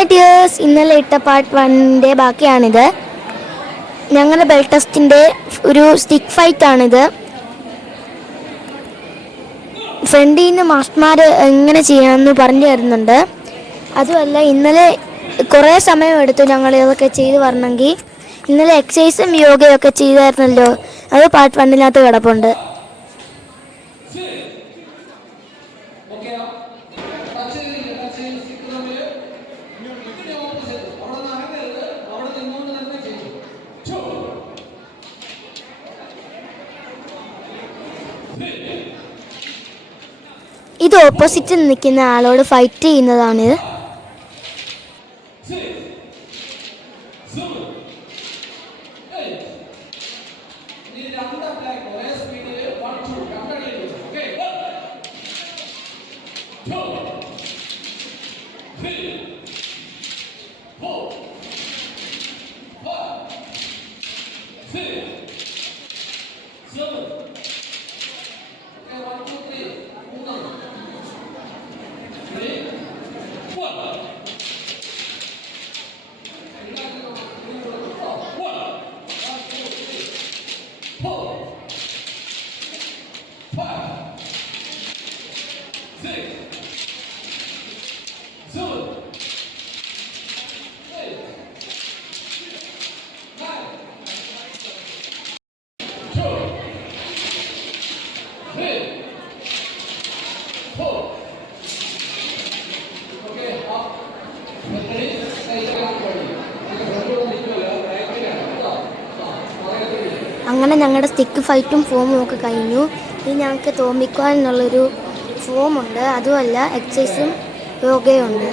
Hi dears, ഇന്നലെ ഇട്ട part 1 ബാക്കിയാണിത്. ഞങ്ങളുടെ ബെൽ ടെസ്റ്റിൻ്റെ ഒരു സ്റ്റിക്ക് ഫൈറ്റാണിത്. ഫ്രണ്ടിൽ നിന്ന് മാസ്റ്റർമാർ എങ്ങനെ ചെയ്യാമെന്ന് പറഞ്ഞു തരുന്നുണ്ട്. അതുമല്ല, ഇന്നലെ കുറേ സമയമെടുത്തു ഞങ്ങൾ ഇതൊക്കെ ചെയ്ത് വരണമെങ്കിൽ. ഇന്നലെ എക്സസൈസും യോഗയൊക്കെ ചെയ്തായിരുന്നല്ലോ, അത് പാർട്ട് 1 കിടപ്പുണ്ട്. ഇത് ഓപ്പോസിറ്റ് നിൽക്കുന്ന ആളോട് ഫൈറ്റ് ചെയ്യുന്നതാണിത്. അങ്ങനെ ഞങ്ങളുടെ സ്റ്റിക്ക് ഫൈറ്റും ഫോമും ഒക്കെ കഴിഞ്ഞു. ഇനി ഞങ്ങൾക്ക് തോന്നിക്കുവാൻ എന്നുള്ളൊരു ഫോമുണ്ട്. അതുമല്ല, എക്സസൈസും യോഗയും ഉണ്ട്.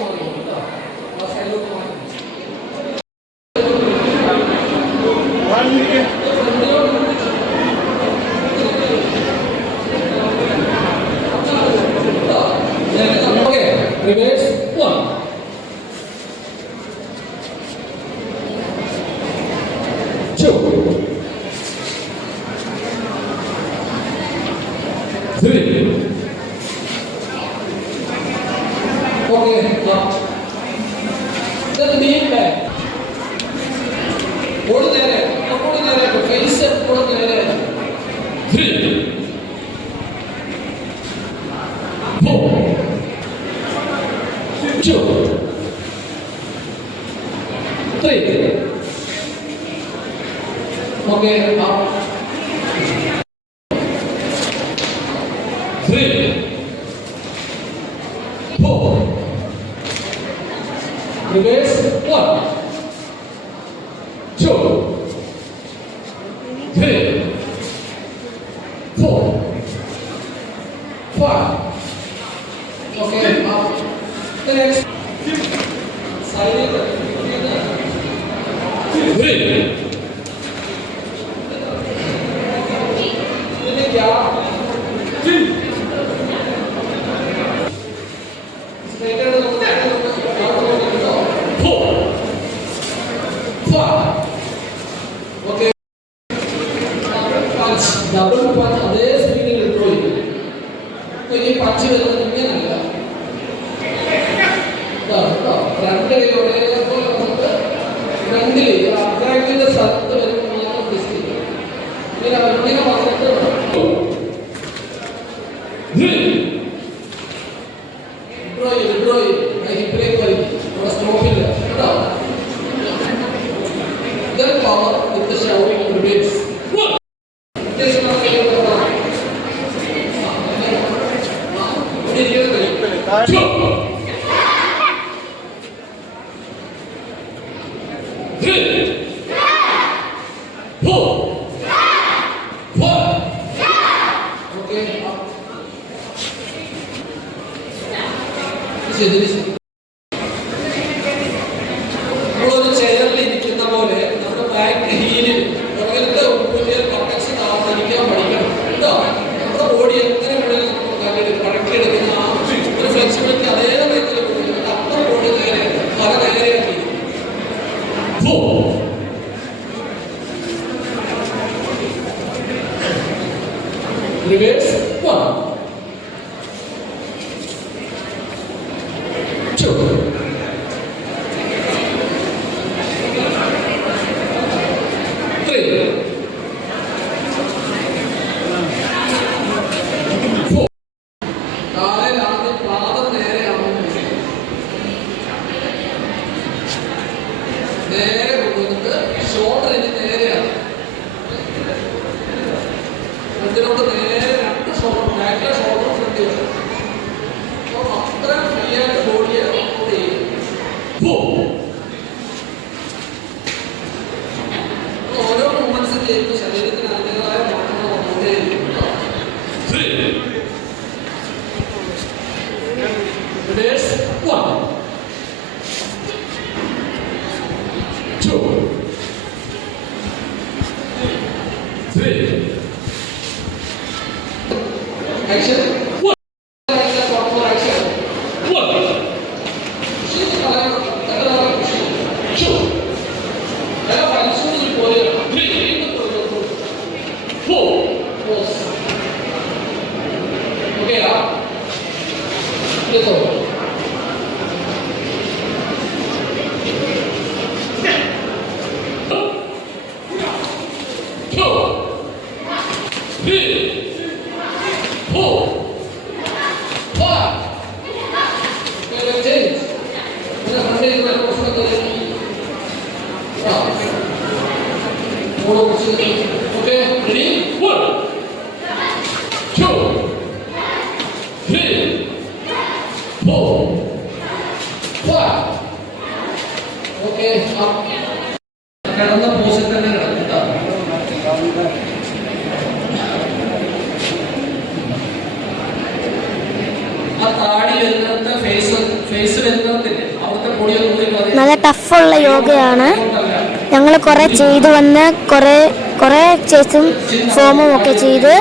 Reverse 1, 2, നേരെ കൊണ്ടുവന്നിട്ട് ഷോൾഡർ ഇനി നേരെയാണ്. ഫ്രണ്ടിലോട്ട് നേരെ രണ്ട് ഷോൾഡർ, ബാക്കിലെ ഷോൾഡർ ഫ്രണ്ട് വരും. അപ്പോൾ അത്രയും ഫ്രീ ആയിട്ട് ബോഡിയെ സപ്പോർട്ട് ചെയ്യും. ഓരോ മൂവ്മെന്റ്സും ചെയ്യുമ്പോൾ ശരീരത്തിന് അതിൻ്റെതായ മാറ്റങ്ങൾ വന്നുകൊണ്ടേയിരിക്കും. Action. Okay, ready? 1, 2, 3, 4, 5. Okay, up. കിടന്ന പോസിൽ തന്നെ കിടക്കട്ടോ. ആ താടി വരുന്നത് ഫേസ് വരുന്നതില്ലേ അവിടുത്തെ പൊടിയൊന്നും നല്ല ടഫുള്ള യോഗയാണ്. ഞങ്ങൾ കുറേ ചെയ്തു വന്ന് കുറേ എക്സസൈസും ഫോമും ഒക്കെ ചെയ്ത്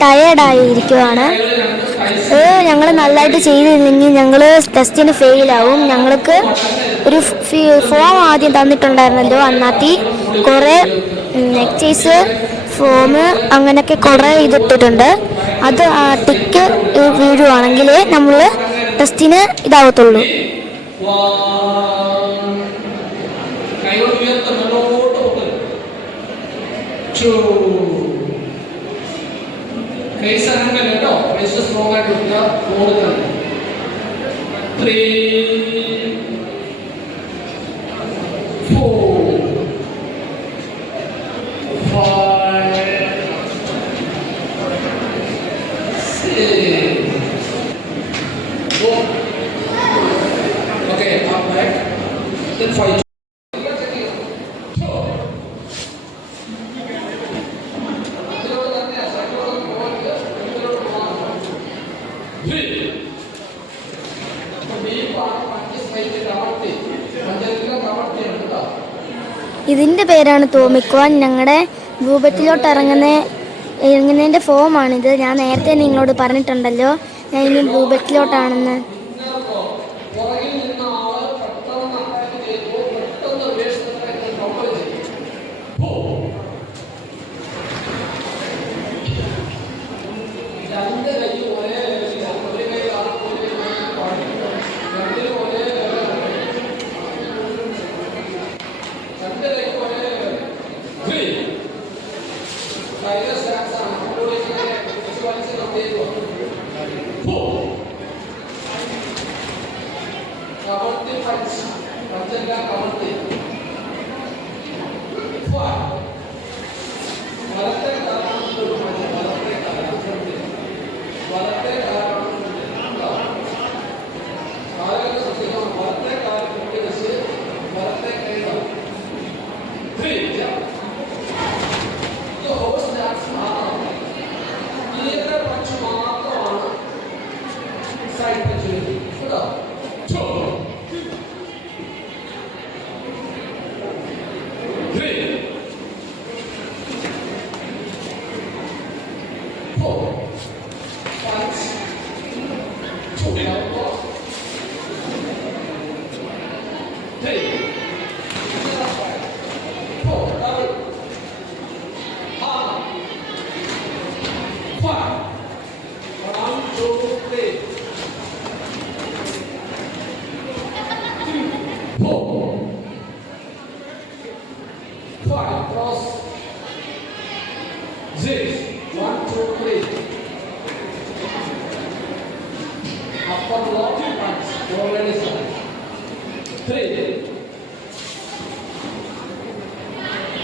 ടയേർഡായിരിക്കുവാണ്. ഞങ്ങൾ നല്ലതായിട്ട് ചെയ്തില്ലെങ്കിൽ ഞങ്ങൾ ടെസ്റ്റിന് ഫെയിലാവും. ഞങ്ങൾക്ക് ഒരു ഫോം ആദ്യം തന്നിട്ടുണ്ടായിരുന്നല്ലോ, അന്നാത്തി കുറേ എക്സസൈസ് ഫോം അങ്ങനെയൊക്കെ കുറേ ഇതിട്ടിട്ടുണ്ട്. അത് ടിക്ക് വീഴുവാണെങ്കിൽ നമ്മൾ ടെസ്റ്റിന് ഇതാവത്തുള്ളൂ. ഫേസ് അങ്ങനെ കേട്ടോ, ഫേസ് സ്ട്രോങ് ആയിട്ട് കൊടുക്കുക. 3, 4, 5, 6. Okay, up back. Then 5. ഇതിൻ്റെ പേരാണ് തോമിക്കുവാൻ. ഞങ്ങളുടെ ഭൂപത്തിലോട്ട് ഇറങ്ങുന്നതിൻ്റെ ഫോമാണിത്. ഞാൻ നേരത്തെ നിങ്ങളോട് പറഞ്ഞിട്ടുണ്ടല്ലോ ഞാൻ ഇനി ഭൂപത്തിലോട്ടാണെന്ന്.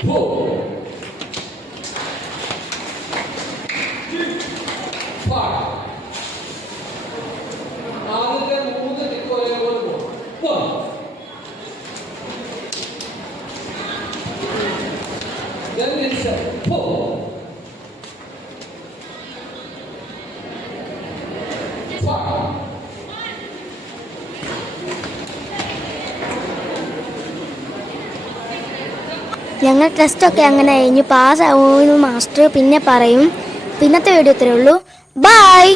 4 5 ആദ്യത്തെ 3 ടിക്ക് ഒരേപോലെ പോകും 1 then it's 4 5 ഞങ്ങൾ ടെസ്റ്റൊക്കെ അങ്ങനെ കഴിഞ്ഞു പാസ്സാവുമെന്ന് മാസ്റ്റർ പിന്നെ പറയും. പിന്നത്തെ വീഡിയോ ഇത്രയേ ഉള്ളൂ. ബൈ.